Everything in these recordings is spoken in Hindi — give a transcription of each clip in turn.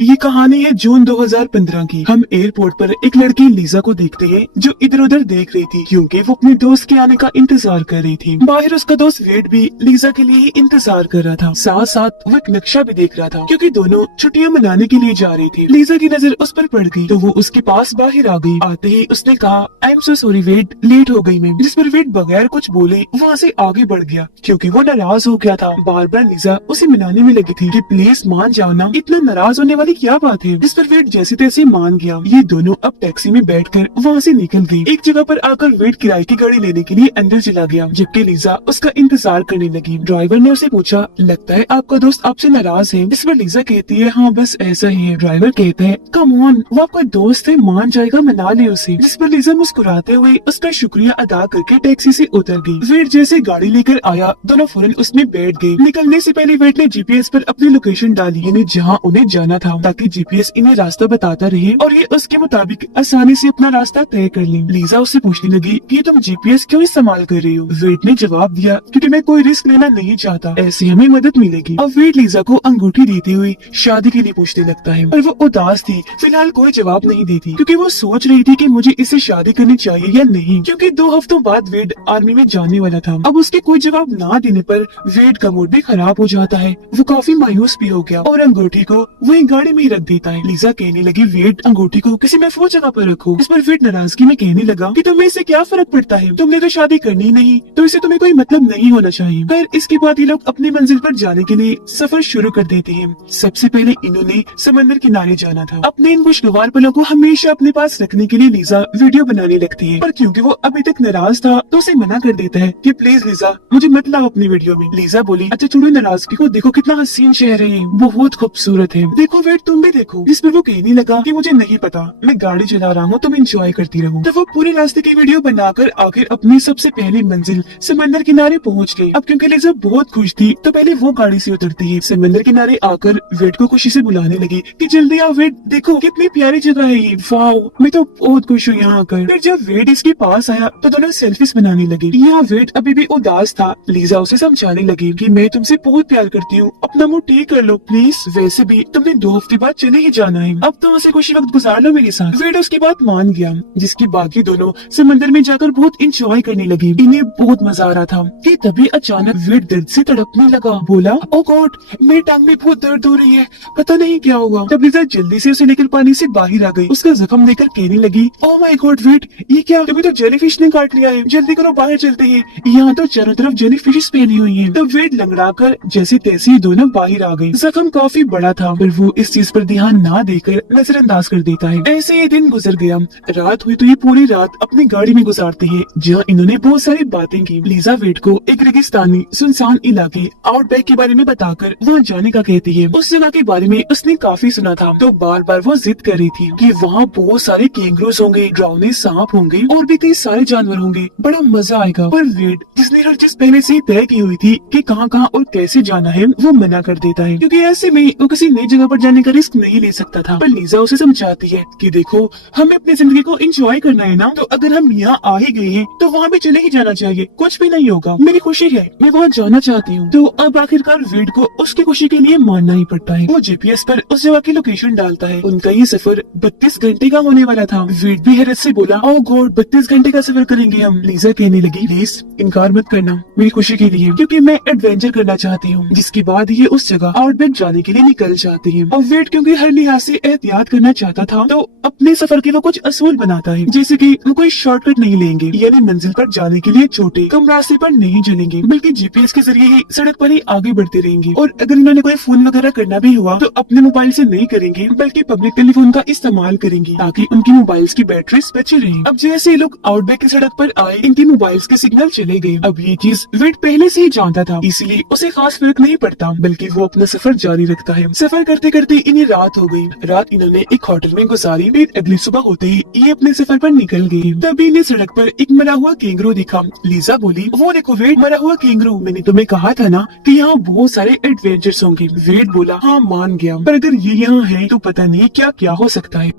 ये कहानी है जून 2015 की। हम एयरपोर्ट पर एक लड़की लीजा को देखते हैं जो इधर उधर देख रही थी क्योंकि वो अपने दोस्त के आने का इंतजार कर रही थी। बाहर उसका दोस्त वेड भी लीजा के लिए ही इंतजार कर रहा था। साथ साथ वो एक नक्शा भी देख रहा था क्योंकि दोनों छुट्टियां मनाने के लिए जा रही थी। लीजा की नजर उस पर पड़ गई तो वो उसके पास बाहर आ गई। आते ही उसने कहा I am so sorry Wade, late हो गई मैं। जिस पर वेड बगैर कुछ बोले वहाँ से आगे बढ़ गया क्योंकि वो नाराज हो गया था। बार बार लीजा उसे मनाने में लगी थी कि प्लीज मान जाओ ना, इतना नाराज होने वाली क्या बात है। जिस पर वेड जैसे तैसे मान गया। ये दोनों अब टैक्सी में बैठकर वहाँ से निकल गई। एक जगह पर आकर वेड किराए की गाड़ी लेने के लिए अंदर चला गया जबकि लीजा उसका इंतजार करने लगी। ड्राइवर ने उसे पूछा लगता है आपका दोस्त आपसे नाराज है। जिस पर लीजा कहती है हाँ बस ऐसा ही है। ड्राइवर कहता है कम ऑन, वो आपका दोस्त है, मान जाएगा, मना ले उसे। जिस पर लीजा मुस्कुराते हुए उसका शुक्रिया अदा करके टैक्सी से उतर गई। वेड जैसे गाड़ी लेकर आया दोनों फौरन उसमें बैठ गए। निकलने से पहले वेड ने जीपीएस पर अपनी लोकेशन डाली यानी जहाँ उन्हें जाना था ताकि जीपीएस इन्हें रास्ता बताता रहे और ये उसके मुताबिक आसानी से अपना रास्ता तय कर ले। लीजा उससे पूछने लगी कि तुम जीपीएस क्यों इस्तेमाल कर रही हो। वेड ने जवाब दिया क्योंकि मैं कोई रिस्क लेना नहीं चाहता, ऐसे हमें मदद मिलेगी। अब वेड लीजा को अंगूठी देते हुए शादी के लिए पूछने लगता है और वो उदास थी। फिलहाल कोई जवाब नहीं देती क्योंकि वो सोच रही थी कि मुझे इससे शादी करनी चाहिए या नहीं, क्योंकि 2 हफ्तों बाद वेड आर्मी में जाने वाला था। अब उसके कोई जवाब ना देने पर वेड का मूड भी खराब हो जाता है। वो काफी मायूस भी हो गया और अंगूठी को वही गाड़ी में ही रख देता है। लीजा कहने लगी वेड अंगूठी को किसी महफूज जगह पर रखो। इस पर वेड नाराजगी में कहने लगा कि तुम्हें इससे क्या फर्क पड़ता है, तुमने तो शादी करनी नहीं तो इससे तुम्हें कोई मतलब नहीं होना चाहिए। फिर इसके बाद ये लोग अपनी मंजिल पर जाने के लिए सफर शुरू कर देते हैं। सबसे पहले इन्होंने समंदर किनारे जाना था। अपने इन खुशगवार पलों को हमेशा अपने पास रखने के लिए लीजा वीडियो बनाने लगती है, पर क्योंकि वो अभी तक नाराज था तो उसे मना कर देता है कि प्लीज लीजा मुझे मत लाओ अपनी वीडियो में। लीजा बोली अच्छा छोड़ो नाराजगी को, देखो कितना हसीन शहर है, ये बहुत खूबसूरत है, देखो वेड तुम भी देखो। जिस पर वो कहने लगा कि मुझे नहीं पता, मैं गाड़ी चला रहा हूँ, तुम एंजॉय करती रहो। तो वो पूरे रास्ते की वीडियो बनाकर आखिर अपनी सबसे पहली मंजिल समंदर किनारे पहुँच गई। अब क्योंकि लीजा बहुत खुश थी तो पहले वो गाड़ी से उतरती है। समंदर किनारे आकर वेड को खुशी से बुलाने लगी कि जल्दी आओ वेड, देखो कितनी प्यारी जगह है ये, वाओ मैं तो बहुत खुश हूँ यहाँ आकर। फिर जब वेड इसके पास आया तो दोनों सेल्फीज बनाने लगे। यहाँ वेड अभी भी उदास था। लीजा उसे समझाने लगी कि मैं तुमसे बहुत प्यार करती हूँ, अपना मुंह ठीक कर लो प्लीज, वैसे भी तुमने 2 हफ्ते बाद चले ही जाना है, अब तो उसे खुशी वक्त गुजार लो मेरे साथ। वेड उसकी बात मान गया जिसके बाकी दोनों समंदर में जाकर बहुत इंजॉय करने लगी। इन्हें बहुत मजा आ रहा था कि तभी अचानक वेड दर्द से तड़पने लगा। बोला ओ गॉड मेरी टांग में बहुत दर्द हो रही है, पता नहीं क्या हुआ। तब लीजा जल्दी से उसे लेकर पानी से बाहर आ गई। उसका जख्म देखकर कहने लगी ओ माय गॉड वेड ये क्या, तुम्हें तो जेलीफिश ने काट लिया है, जल्दी करो बाहर चलते हैं, यहाँ तो चारों तरफ जेलीफिश फैली हुई है। तब वेड लंगड़ा कर जैसे तैसे दोनों बाहर आ गई। जख्म काफी बड़ा था पर वो इस चीज पर ध्यान ना देकर नजरअंदाज कर देता है। ऐसे ये दिन गुजर गया। रात हुई तो ये पूरी रात अपनी गाड़ी में गुजारते हैं जहाँ इन्होंने बहुत सारी बातें की। लीजा वेड को एक रेगिस्तानी सुनसान इलाके आउटबैक के बारे में बताकर वहाँ जाने का कहती है। उस जगह के बारे में उसने काफी सुना था तो बार बार वो जिद कर रही थी कि वहाँ बहुत सारे कैंगरूज होंगे, डरावने सांप होंगे और भी कई सारे जानवर होंगे, बड़ा मजा आएगा। पर वेड जिसने हर चीज पहले से ही तय की हुई थी कि कहाँ कहाँ और कैसे जाना है वो मना कर देता है क्योंकि ऐसे में वो किसी नई जगह पर जाने का रिस्क नहीं ले सकता था। पर लीजा उसे समझाती है कि देखो हमें अपनी जिंदगी को एंजॉय करना है ना, तो अगर हम यहाँ आ ही गए हैं तो वहाँ भी चले ही जाना चाहिए, कुछ भी नहीं होगा, मेरी खुशी है, मैं वहाँ जाना चाहती हूँ। तो अब आखिरकार वेड को उसकी खुशी के लिए मानना ही पड़ता है। वो जीपीएस पर उस जगह की लोकेशन डालता है। उनका ये सफर 32 घंटे का होने वाला था। वेड भी हैरत से बोला ओह गॉड 32 घंटे का सफर करेंगे हम। लीजा कहने लगी प्लीज इनकार मत करना मेरी खुशी के लिए, क्योंकि मैं एडवेंचर करना चाहती हूँ। जिसके बाद ये उस जगह आउटबैक जाने के लिए निकल जाते हैं। और वेड क्योंकि हर लिहाज से एहतियात करना चाहता था तो अपने सफर के वो कुछ असूल बनाता है, जैसे कि वो कोई शॉर्टकट नहीं लेंगे, यानी मंजिल पर जाने के लिए छोटे कम रास्ते पर नहीं चलेंगे बल्कि जीपीएस के जरिए ही सड़क पर ही आगे बढ़ते रहेंगे। और अगर इन्होंने कोई फोन वगैरह करना भी हुआ तो अपने मोबाइल से नहीं करेंगे बल्कि पब्लिक टेलीफोन का इस्तेमाल करेंगे ताकि उनकी मोबाइल्स की बैटरीज बची रहे। अब जैसे ये लोग आउटबैक की सड़क पर आए इनकी मोबाइल्स के सिग्नल चले गए। अब ये चीज वेड पहले से ही जानता था, इसलिए उसे खास फर्क नहीं पड़ता बल्कि वो अपना सफर जारी रखता है। सफर करते करते इन्हें रात हो गई। रात इन्होंने एक होटल में गुजारी। फिर अगली सुबह होते ही ये अपने सफर पर निकल गए। तभी इन्हें सड़क पर एक मरा हुआ कैंगरू दिखा। लीजा बोली वो देखो वेड मरा हुआ कैंगरू, मैंने तुम्हें कहा था ना कि यहाँ बहुत सारे एडवेंचर्स होंगे। वेड बोला हाँ मान गया, पर अगर ये यहाँ है तो पता नहीं क्या क्या हो सकता है।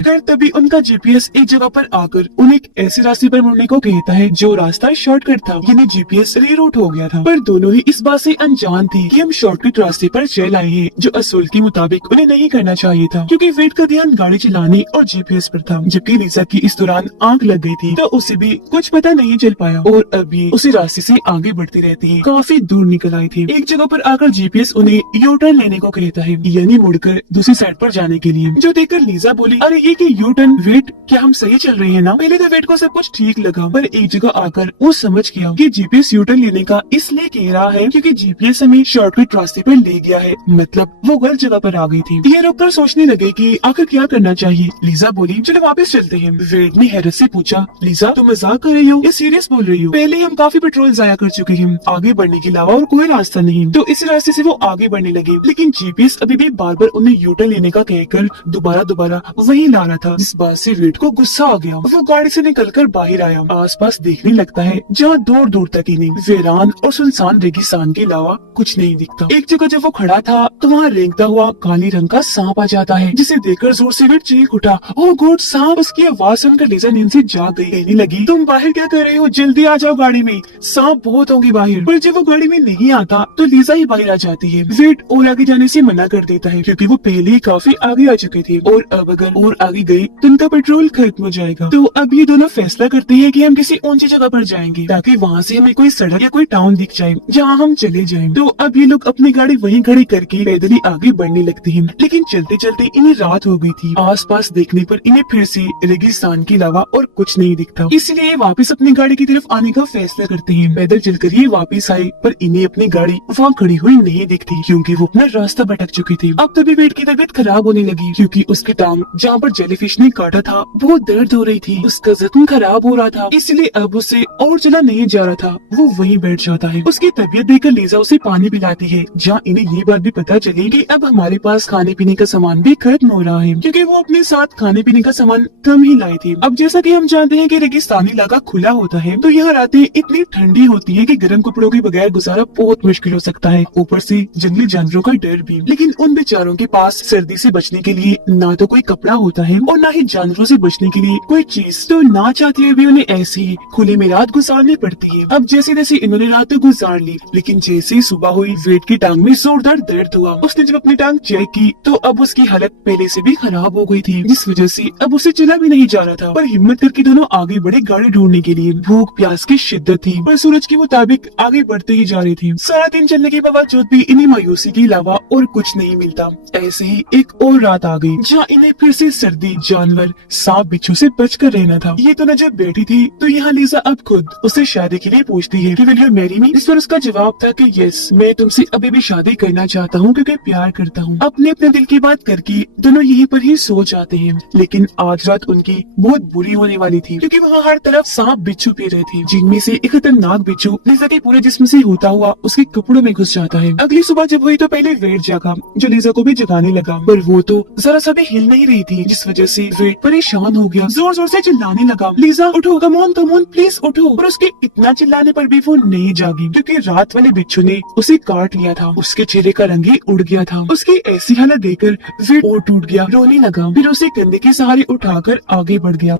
खैर तभी उनका जीपीएस एक जगह पर आकर उन्हें एक ऐसे रास्ते पर मुड़ने को कहता है जो रास्ता शॉर्टकट था, यानी जीपीएस रीरूट हो गया था। पर दोनों ही इस बात से अनजान थी कि हम शॉर्टकट रास्ते पर चल आए हैं, जो असूल के मुताबिक उन्हें नहीं करना चाहिए था, क्योंकि वेट का ध्यान गाड़ी चलाने और जीपीएस पर था। जबकि लिसा की इस दौरान आंख लग गई थी, तो उसे भी कुछ पता नहीं चल पाया और अब ये उसी रास्ते से आगे बढ़ती रहती है। काफी दूर निकल आई थी। एक जगह पर आकर जीपीएस उन्हें यू टर्न लेने को कहता है, यानी मुड़कर दूसरी साइड पर जाने के लिए। जो देखकर लिसा बोली, अरे ये कि यू टर्न, वेट क्या हम सही चल रहे हैं ना? पहले तो वेट को सब कुछ ठीक लगा, पर एक जगह आकर वो समझ गया कि जीपीएस यू टर्न लेने का इसलिए कह रहा है क्योंकि जीपीएस हमें शॉर्टकट रास्ते पर ले गया है, मतलब वो गलत जगह पर आ गई थी। ये रुक कर सोचने लगे कि आखिर क्या करना चाहिए। लिसा बोली, चलो वापस चलते हैं। वेट ने हैरत से पूछा, लिसा तुम मजाक कर रही हो या सीरियस बोल रही हो? पहले हम काफी पेट्रोल जाया कर चुके हैं, आगे बढ़ने के अलावा और कोई रास्ता नहीं। तो इस रास्ते से वो आगे बढ़ने लगे, लेकिन जीपीएस अभी भी बार बार उन्हें यू टर्न लेने का कहकर दोबारा वही ला रहा था। इस बात से वेट को गुस्सा आ गया। वो गाड़ी से निकलकर बाहर आया, आसपास देखने लगता है, जहाँ दूर दूर तक ही नहीं, वीरान और सुनसान रेगिस्तान के अलावा कुछ नहीं दिखता। एक जगह जब वो खड़ा था तो वहाँ रेंगता हुआ काली रंग का सांप आ जाता है, जिसे देखकर जोर से वेट चीख उठा, ओह गॉड सांप! उसकी आवाज सुनकर लिसा नींद से जाग गई। कहने लगी, तुम बाहर क्या कर रहे हो? जल्दी आ जाओ गाड़ी में, सांप बहुत होंगे बाहर। पर जब वो गाड़ी में नहीं आता तो लिसा ही बाहर आ जाती है। वेट और आगे जाने से मना कर देता है, क्योंकि वो पहले ही काफी आगे आ चुके थे और अब अगर और आगे गए तो उनका पेट्रोल खत्म हो जाएगा। तो अब ये दोनों फैसला करते हैं कि हम किसी ऊंची जगह पर जाएंगे, ताकि वहाँ से हमें कोई सड़क या कोई टाउन दिख जाए जहाँ हम चले जाएं। तो अब ये लोग अपनी गाड़ी वहीं खड़ी करके पैदल ही आगे बढ़ने लगते हैं। लेकिन चलते चलते इन्हें रात हो गई थी। आसपास देखने पर इन्हें फिर से रेगिस्तान के अलावा और कुछ नहीं दिखता, इसलिए ये वापस अपनी गाड़ी की तरफ आने का फैसला करते हैं। पैदल चलकर ये वापस आए, पर इन्हें अपनी गाड़ी वहाँ खड़ी हुई नहीं दिखती, क्योंकि वो अपना रास्ता भटक चुकी थी। अब तभी वेट की तबीयत खराब होने लगी, क्योंकि उसकी टांग जहाँ पर जेलीफिश ने काटा था बहुत दर्द हो रही थी। उसका जख्म खराब हो रहा था, इसलिए अब उसे और चला नहीं जा रहा था। वो वहीं बैठ जाता है। उसकी तबीयत देखकर लिसा उसे पानी पिलाती है, जहाँ इन्हें ये बात भी पता चली कि अब हमारे पास खाने पीने का सामान भी खत्म हो रहा है, क्योंकि वो अपने साथ खाने पीने का सामान कम ही लाई थी। अब जैसा कि हम जानते हैं कि रेगिस्तानी इलाका खुला होता है, तो यहाँ रातें इतनी ठंडी होती है कि गर्म कपड़ों के बगैर गुजारा बहुत मुश्किल हो सकता है, ऊपर से जंगली जानवरों का डर भी। लेकिन उन बेचारों के पास सर्दी से बचने के लिए ना तो कोई कपड़ा होता है और ना ही जानवरों से बचने के लिए कोई चीज, तो ना चाहते हुए भी उन्हें ऐसे ही खुले में रात गुजारनी पड़ती है। अब जैसे जैसे इन्होंने रात गुजार ली, लेकिन जैसे ही सुबह हुई वेट की टांग में जोरदार दर्द हुआ। उसने जब अपनी टांग चेक की तो अब उसकी हालत पहले से भी खराब हो गई थी, जिस वजह से अब उसे चला भी नहीं जा रहा था। पर हिम्मत करके दोनों आगे बढ़े गाड़ी ढूंढने के लिए। भूख प्यास की शिद्दत थी, पर सूरज के मुताबिक आगे बढ़ते ही जा रही थी। सारा दिन चलने के बावजूद भी इन्हें मायूसी के अलावा और कुछ नहीं मिलता। ऐसे ही एक और रात आ गई, जहाँ इन्हें फिर से सर्दी, जानवर, सांप बिच्छू से बचकर रहना था। ये दोनों जब बैठी थी तो यहाँ लिसा अब खुद उसे शादी के लिए पूछती है कि विल यू मैरी मी? इस पर उसका जवाब था कि यस, मैं तुमसे अभी भी शादी करना चाहता हूँ, क्योंकि प्यार करता हूँ। अपने अपने दिल की बात करके दोनों यहीं पर ही सो जाते हैं। लेकिन आज रात उनकी बहुत बुरी होने वाली थी, क्योंकि वहाँ हर तरफ सांप बिच्छू पी रहे थे, जिनमें से एक खतरनाक बिच्छू लिसा के पूरे जिस्म से होता हुआ उसके कपड़ों में घुस जाता है। अगली सुबह जब हुई तो पहले वेट जागा, जो लिसा को भी जगाने लगा, पर वो तो जरा सा भी हिल नहीं रही थी, जिस वजह से वेट परेशान हो गया। जोर जोर से चिल्लाने लगा, लिसा उठो, कम ऑन प्लीज उठो। पर उसके इतना चिल्लाने पर भी वो नहीं जागी, क्योंकि रात वाले बिच्छू ने उसे काट लिया था। उसके चेहरे का रंग ही उड़ गया था। उसकी ऐसी हालत देखकर वेट और टूट गया, रोने लगा। फिर उसे कंधे के सहारे उठाकर आगे बढ़ गया।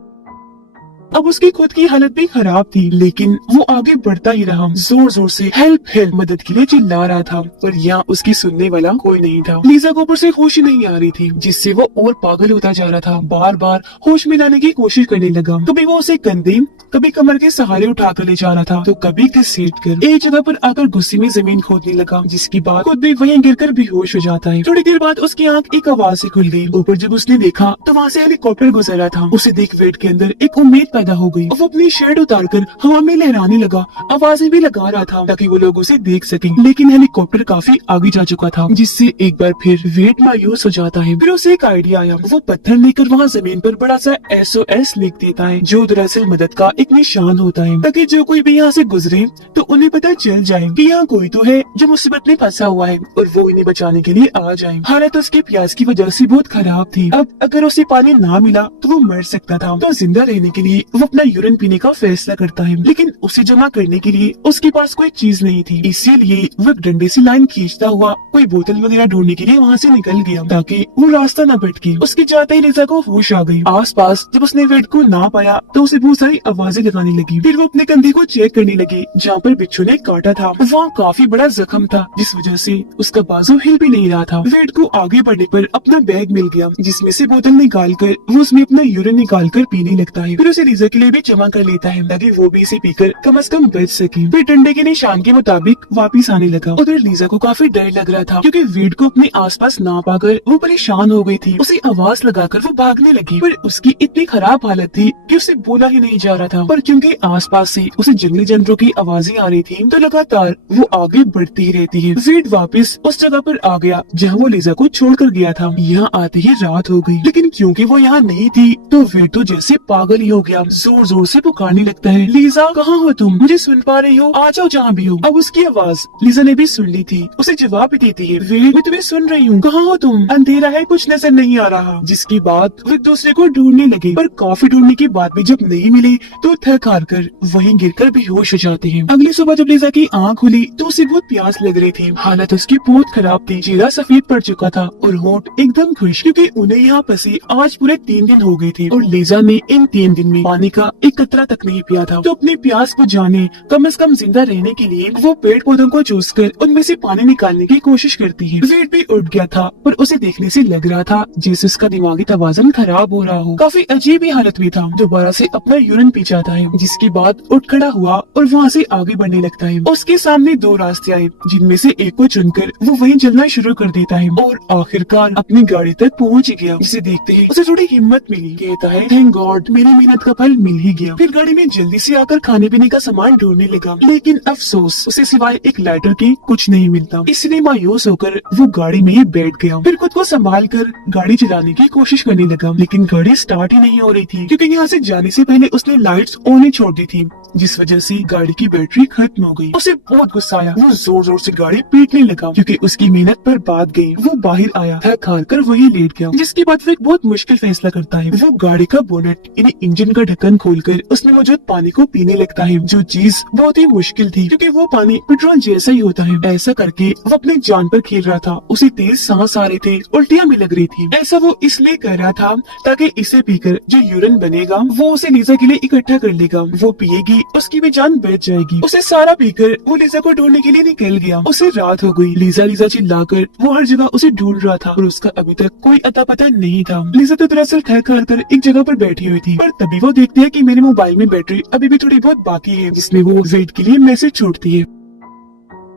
अब उसकी खुद की हालत भी खराब थी, लेकिन वो आगे बढ़ता ही रहा, जोर जोर से हेल्प हेल्प मदद के लिए चिल्ला रहा था, पर यहाँ उसकी सुनने वाला कोई नहीं था। लिसा को ऊपर से होश ही नहीं आ रही थी, जिससे वो और पागल होता जा रहा था। बार बार होश में लाने की कोशिश करने लगा। कभी वो उसे कंधे, कभी कमर के सहारे उठाकर ले जा रहा था, तो कभी घसीट कर एक जगह पर आकर गुस्से में जमीन खोदने लगा, जिसके बाद खुद भी वहीं गिरकर बेहोश हो जाता है। थोड़ी देर बाद उसकी आंख एक आवाज से खुल गई। ऊपर जब उसने देखा तो वहाँ से हेलीकॉप्टर गुजरा था। उसे देख वेट के अंदर एक उम्मीद पैदा हो गई। वो अपनी शर्ट उतारकर हवा में लहराने लगा, आवाजें भी लगा रहा था ताकि वो लोग उसे देख सकें। लेकिन हेलीकॉप्टर काफी आगे जा चुका था, जिससे एक बार फिर वेट मायूस हो जाता है। फिर उसे एक आइडिया आया। वो पत्थर लेकर वहाँ जमीन पर बड़ा सा SOS लिख देता है, जो दरअसल मदद का एक निशान होता है, ताकि जो कोई भी यहाँ से गुजरे तो उन्हें पता चल जाए कि यहाँ कोई तो है जो मुसीबत में फंसा हुआ है और वो इन्हें बचाने के लिए आ जाए। हालत उसके प्यास की वजह से बहुत खराब थी। अब अगर उसे पानी ना मिला तो वो मर सकता था। तो जिंदा रहने के लिए वो अपना यूरिन पीने का फैसला करता है, लेकिन उसे जमा करने के लिए उसके पास कोई चीज नहीं थी। इसीलिए वो एक डंडे से लाइन खींचता हुआ कोई बोतल वगैरह ढूंढने के लिए वहाँ से निकल गया ताकि वो रास्ता न भटके। उसके जाते ही लिजा को होश आ गई। आसपास जब उसने वेड को ना पाया तो उसे बहुत सारी आवाजें लगाने लगी। फिर वो अपने कंधे को चेक करने लगी जहाँ पर बिच्छू ने काटा था। वहाँ काफी बड़ा जख्म था जिस वजह से उसका बाजू हिल भी नहीं रहा था। वेड को आगे बढ़ने पर अपना बैग मिल गया जिसमें से बोतल निकाल कर वो उसमें अपना यूरिन निकाल कर पीने लगता है। फिर उसे लिजा के लिए भी जमा कर लेता है ताकि वो भी इसे पीकर कम से कम बच सके। फिर डंडे के निशान के मुताबिक वापिस आने लगा। उधर लिजा को काफी डर लग रहा था क्योंकि वेड को अपने आसपास ना पाकर वो परेशान हो गई थी। उसे आवाज लगाकर वो भागने लगी पर उसकी इतनी खराब हालत थी कि उसे बोला ही नहीं जा रहा था। पर क्योंकि आसपास से उसे जंगली जानवरों की आवाजें आ रही थी तो लगातार वो आगे बढ़ती ही रहती है। वेड वापस उस जगह पर आ गया जहाँ वो लिजा को छोड़कर गया था। यहाँ आते ही रात हो गई, लेकिन क्योंकि वो यहाँ नहीं थी तो वेड तो जैसे पागल ही हो गया। जोर जोर से पुकारने लगता है, लिजा कहाँ हो तुम? मुझे सुन पा रही हो? आ जाओ जहाँ भी हो। अब उसकी आवाज लिजा ने भी सुन ली थी। उसे जवाब भी देती है, वेड मैं तुम्हें सुन रही हूँ, कहाँ हो तुम? अंधेरा है, कुछ नजर नहीं आ रहा। जिसके बाद वो एक दूसरे को ढूंढने लगे पर काफी ढूंढने के बाद भी जब नहीं मिले तो थक हार कर वहीं गिरकर बेहोश हो जाते हैं। अगली सुबह जब लिजा की आँख खुली तो उसे बहुत प्यास लग रही थी। हालत उसकी बहुत खराब थी, चेहरा सफेद पड़ चुका था और होंठ एकदम खुश क्योंकि उन्हें यहाँ फंसे आज पूरे 3 दिन हो गए थे और लिजा ने इन 3 दिन में पानी का एक कतरा तक नहीं पिया था। तो अपनी प्यास बुझाने कम से कम जिंदा रहने के लिए वो पेड़ पौधों को चूस कर उनमें से पानी निकालने की कोशिश करती है। वेड भी उठ गया था पर उसे देखने से लग रहा था जैसे उसका दिमागी तवाज़ुन खराब हो रहा हो। काफी अजीब ही हालत में था। दोबारा से अपना यूरिन पी जाता है जिसके बाद उठ खड़ा हुआ और वहाँ से आगे बढ़ने लगता है। उसके सामने 2 रास्ते आए जिनमें से एक को चुनकर वो वहीं चलना शुरू कर देता है और आखिरकार अपनी गाड़ी तक पहुँच गया। जिसे देखते ही उसे थोड़ी हिम्मत मिली। कहता है, थैंक गॉड मेरी मेहनत का फल मिल ही गया। फिर गाड़ी में जल्दी से आकर खाने पीने का सामान ढूंढने लगा, लेकिन अफसोस उसे सिवाय एक लाइटर के कुछ नहीं मिलता। इसलिए मायूस होकर वो गाड़ी में ही बैठ गया। फिर खुद को संभाल कर गाड़ी चलाने की कोशिश करने लगा, लेकिन गाड़ी स्टार्ट ही नहीं हो रही थी क्योंकि यहाँ से जाने से पहले उसने लाइट्स ऑन ही छोड़ दी थी, जिस वजह से गाड़ी की बैटरी खत्म हो गई। उसे बहुत गुस्सा आया। वो जोर जोर से गाड़ी पीटने लगा क्योंकि उसकी मेहनत पर बात गई। वो बाहर आया, थक हार कर वहीं लेट गया। जिसके बाद वो एक बहुत मुश्किल फैसला करता है। वो गाड़ी का बोनेट यानी इंजन का ढक्कन खोलकर उसमें मौजूद पानी को पीने लगता है, जो चीज बहुत ही मुश्किल थी क्योंकि वो पानी पेट्रोल जैसा ही होता है। ऐसा करके वो अपनी जान पर खेल रहा था। उसे तेज सांस आ रहे थे, उल्टियां भी लग रही थी। ऐसा वो इसलिए कर रहा था ताकि इसे पीकर जो यूरिन बनेगा वो उसे लिजा के लिए इकट्ठा कर लेगा। वो पिएगी, उसकी भी जान बच जाएगी। उसे सारा पीकर वो लिजा को ढूंढने के लिए निकल गया। उसे रात हो गई। लिजा लिजा चिल्लाकर वो हर जगह उसे ढूंढ रहा था और उसका अभी तक कोई अता पता नहीं था। लिजा तो दरअसल थक हार कर एक जगह पर बैठी हुई थी, पर तभी वो देखती है कि मेरे मोबाइल में बैटरी अभी भी थोड़ी बहुत बाकी है, जिसमें वो वेड के लिए मैसेज छोड़ती है।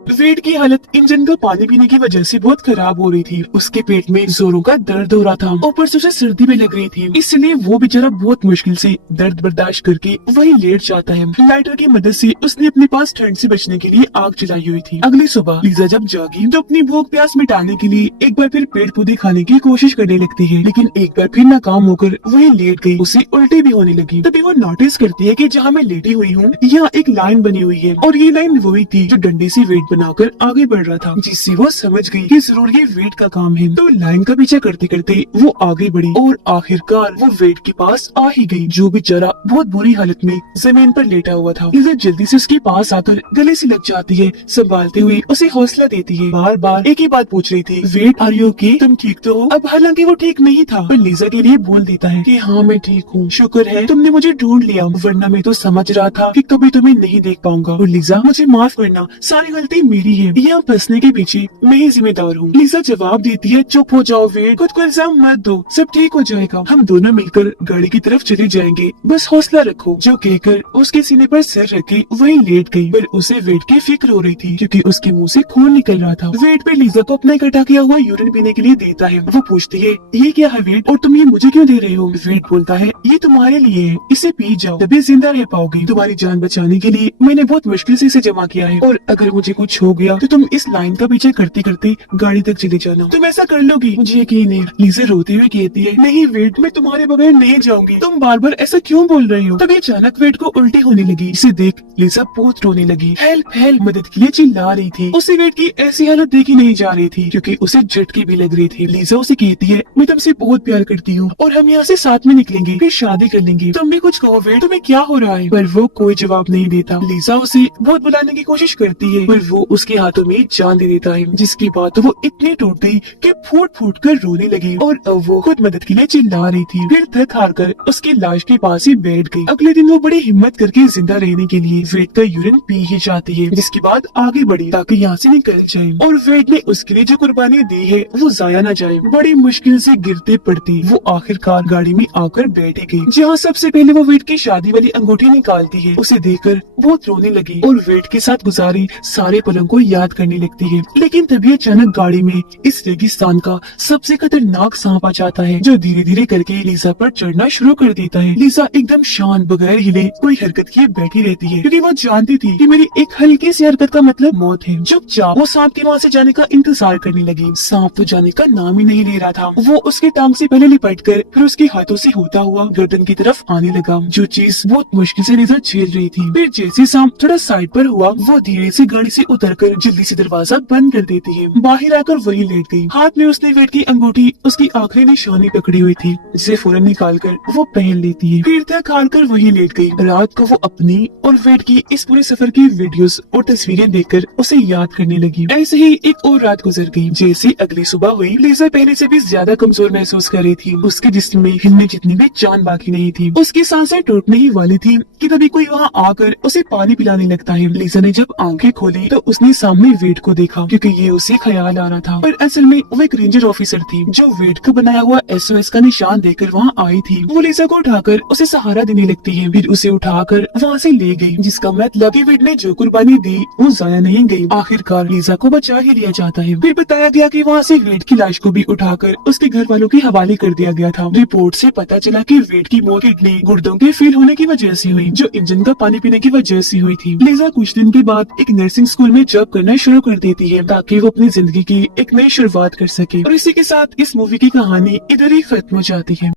वेड की हालत इंजन का पानी पीने की वजह से बहुत खराब हो रही थी। उसके पेट में जोरों का दर्द हो रहा था, ऊपर से उसे सर्दी भी लग रही थी, इसलिए वो बेचारा बहुत मुश्किल से दर्द बर्दाश्त करके वहीं लेट जाता है। लाइटर की मदद से उसने अपने पास ठंड से बचने के लिए आग जलाई हुई थी। अगली सुबह लिजा जब जागी तो अपनी भूख प्यास मिटाने के लिए एक बार फिर पेड़ पौधे खाने की कोशिश करने लगती है, लेकिन एक बार फिर नाकाम होकर वहीं लेट गई। उसे उल्टी भी होने लगी। तभी वो नोटिस करती है कि जहाँ मैं लेटी हुई हूँ यहाँ एक लाइन बनी हुई है और ये लाइन वही थी जो डंडे से वेट बनाकर आगे बढ़ रहा था, जिससे वो समझ गई कि जरूर ये वेट का काम है। तो लाइन का पीछा करते करते वो आगे बढ़ी और आखिरकार वो वेट के पास आ ही गई, जो बेचारा बहुत बुरी हालत में जमीन पर लेटा हुआ था। लिजा जल्दी से उसके पास आकर गले से लग जाती है, संभालते हुए उसे हौसला देती है। बार बार एक ही बात पूछ रही थी, वेट आर यू ओके? तुम ठीक तो हो? अब हालांकि वो ठीक नहीं था पर लिजा के लिए बोल देता है कि हाँ मैं ठीक हूँ, शुक्र है तुमने मुझे ढूंढ लिया, वरना मैं तो समझ रहा था कि कभी तुम्हें नहीं देख पाऊंगा। और लिजा मुझे माफ करना, सारी गलती मेरी है, यहाँ फंसने के पीछे मैं ही जिम्मेदार हूँ। लिजा जवाब देती है, चुप हो जाओ वेड, खुद को इल्जाम मत दो, सब ठीक हो जाएगा, हम दोनों मिलकर गाड़ी की तरफ चले जाएंगे, बस हौसला रखो। जो कहकर उसके सीने पर सर रखे वहीं लेट गई, पर उसे वेड की फिक्र हो रही थी क्योंकि उसके मुंह से खून निकल रहा था। वेड पे लिजा को अपना इकट्ठा किया हुआ यूरिन पीने के लिए देता है। वो पूछती है, ये क्या है वेड, और तुम ये मुझे क्यों दे रहे हो? वेड बोलता है, ये तुम्हारे लिए है, इसे पी जाओ, तभी जिंदा रह पाओगी। तुम्हारी जान बचाने के लिए मैंने बहुत मुश्किल से इसे जमा किया है और अगर मुझे कुछ कुछ हो गया तो तुम इस लाइन का पीछा करते करते गाड़ी तक चले जाना। तुम ऐसा कर लोगी? मुझे यकीन है। लीजा रोते हुए कहती है, नहीं वेट, मैं तुम्हारे बगैर नहीं जाऊंगी। तुम बार बार ऐसा क्यों बोल रही हो? तभी अचानक वेट को उल्टी होने लगी। इसे देख लीजा बहुत रोने लगी। हेल्प हेल्प मदद के लिए चिल्ला रही थी। उसे वेट की ऐसी हालत देखी नहीं जा रही थी क्योंकि उसे झटके भी लग रही थी। लीजा उसे कहती है, मैं तुमसे बहुत प्यार करती हूँ और हम यहाँ से साथ में निकलेंगे, फिर शादी कर लेंगे। तुम भी कुछ कहो वेट, तुम्हें क्या हो रहा है? पर वो कोई जवाब नहीं देता। लीजा उसे बहुत बुलाने की कोशिश करती है पर वो उसके हाथों में जान दे देता है, जिसकी बात वो इतनी टूट गई कि फूट फूट कर रोने लगी और अब वो खुद मदद के लिए चिल्ला रही थी। फिर थक हार कर उसकी लाश के पास ही बैठ गई। अगले दिन वो बड़ी हिम्मत करके जिंदा रहने के लिए वेट का यूरिन पी ही जाती है, जिसके बाद आगे बढ़ी ताकि यहाँ से निकल जाए। और वेट ने उसके लिए जो कुर्बानी दी है वो जाया न जाए। बड़ी मुश्किल से गिरते पड़ती वो आखिरकार गाड़ी में आकर बैठी गई, जहाँ सबसे पहले वो वेट की शादी वाली अंगूठी निकालती है। उसे देखकर बहुत रोने लगी और वेट के साथ गुजारी सारे पलों को याद करने लगती है। लेकिन तभी अचानक गाड़ी में इस रेगिस्तान का सबसे खतरनाक सांप आ जाता है, जो धीरे धीरे करके लीजा पर चढ़ना शुरू कर देता है। लीजा एकदम शांत बगैर हिले कोई हरकत किए बैठी रहती है क्योंकि वो जानती थी कि मेरी एक हल्की सी हरकत का मतलब मौत है। चुपचाप वो सांप के वहाँ से जाने का इंतजार करने लगी। सांप तो जाने का नाम ही नहीं ले रहा था। वो उसके टांग से पहले लिपट कर फिर उसके हाथों से होता हुआ गर्दन की तरफ आने लगा, जो चीज बहुत मुश्किल से लीजा झेल रही थी। फिर जैसे सांप थोड़ा साइड पर हुआ वो धीरे से गाड़ी से उतरकर जल्दी से दरवाजा बंद कर देती है। बाहर आकर वही लेट गई। हाथ में उसने वेट की अंगूठी उसकी आखिरी निशानी पकड़ी हुई थी, जिसे फौरन निकाल कर वो पहन लेती है। फिर तक हार कर वही लेट गई। रात को वो अपनी और वेट की इस पूरे सफर की वीडियोस और तस्वीरें देखकर उसे याद करने लगी। ऐसे ही एक और रात गुजर गई। जैसे अगली सुबह हुई लीजा पहले से भी ज्यादा कमजोर महसूस कर रही थी। उसके जिस्म में हिलने जितनी भी जान बाकी नहीं थी। उसकी सांसें टूटने ही वाली थी कि तभी कोई वहाँ आकर उसे पानी पिलाने लगता है। लीजा ने जब आंखें खोली तो उसने सामने वेट को देखा क्योंकि ये उसे ख्याल आ रहा था, पर असल में वो एक रेंजर ऑफिसर थी जो वेट का बनाया हुआ SOS का निशान देकर वहाँ आई थी। वो लीजा को उठाकर उसे सहारा देने लगती है, फिर उसे उठाकर वहाँ से ले गई, जिसका मतलब कि वेट ने जो कुर्बानी दी वो जाया नहीं गई। आखिरकार लीजा को बचा ही लिया जाता है। फिर बताया गया कि वहाँ से वेट की लाश को भी उठाकर उसके घर वालों के हवाले कर दिया गया था। रिपोर्ट से पता चला कि वेट की मौत किडनी गुर्दों के फेल होने की वजह से हुई, जो इंजन का पानी पीने की वजह से हुई थी। लीजा कुछ दिन के बाद एक नर्सिंग स्कूल में जॉब करना शुरू कर देती है ताकि वो अपनी जिंदगी की एक नई शुरुआत कर सके। और इसी के साथ इस मूवी की कहानी इधर ही खत्म हो जाती है।